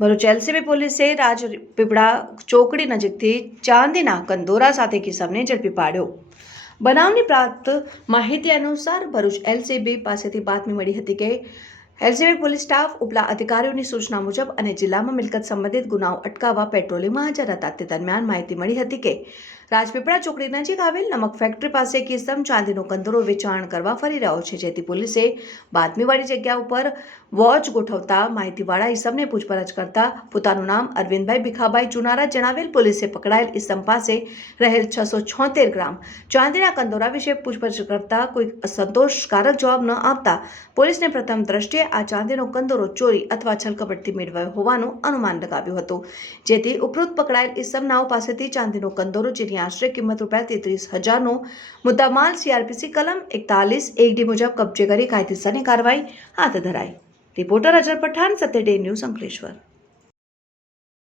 Bharuch LCB પોલીસે રાજપીપળા ચોકડી નજીકથી ચાંદીના કંદોરા સાથે કિસમને ઝડપી પાડ્યો। બનાવની પ્રાપ્ત માહિતી અનુસાર ભરૂચ એલસીબી પાસેથી બાતમી મળી હતી કે એલસીબી પોલીસ સ્ટાફ ઉપલા અધિકારીઓની સૂચના મુજબ અને જિલ્લામાં મિલકત સંબંધિત ગુનાઓ અટકાવવા પેટ્રોલિંગમાં હાજર હતા। તે દરમિયાન માહિતી મળી હતી કે રાજપીપળા ચોકડી નજીક આવેલ નમક ફેક્ટરી પાસે કિસમ ચાંદીનો કંદોરો વેચાણ કરવા ફરી રહ્યો છે, જેથી પોલીસે બાતમીવાળી જગ્યા ઉપર વોચ ગોઠવતા માહિતીવાળા ઈસમને પૂછપરછ કરતા પોતાનું નામ અરવિંદભાઈ ભીખાભાઈ ચુનારા જણાવેલ પોલીસે પકડાયેલ ઈસમ પાસે રહેલ 676 ગ્રામ ચાંદીના કંદોરા વિશે પૂછપરછ કરતા કોઈ સંતોષકારક જવાબ ન આપતા પોલીસને પ્રથમ દ્રષ્ટિએ આ ચાંદીનો કંદોરો ચોરી અથવા છલકપટથી મેળવાયો હોવાનું અનુમાન લગાવ્યું હતું, જેથી ઉપરોક્ત પકડાયેલ ઈસમ નાઓ પાસેથી ચાંદીનો કંદોરો જેની આશરે કિંમત ₹33,000નો મુદ્દામાલ CRPC કલમ 41(1D) મુજબ કબજે કરી કાયદેસરની કાર્યવાહી હાથ ધરાઈ। રિપોર્ટર અજર પઠાણ, સત્ય ડે ન્યૂઝ, અંકલેશ્વર।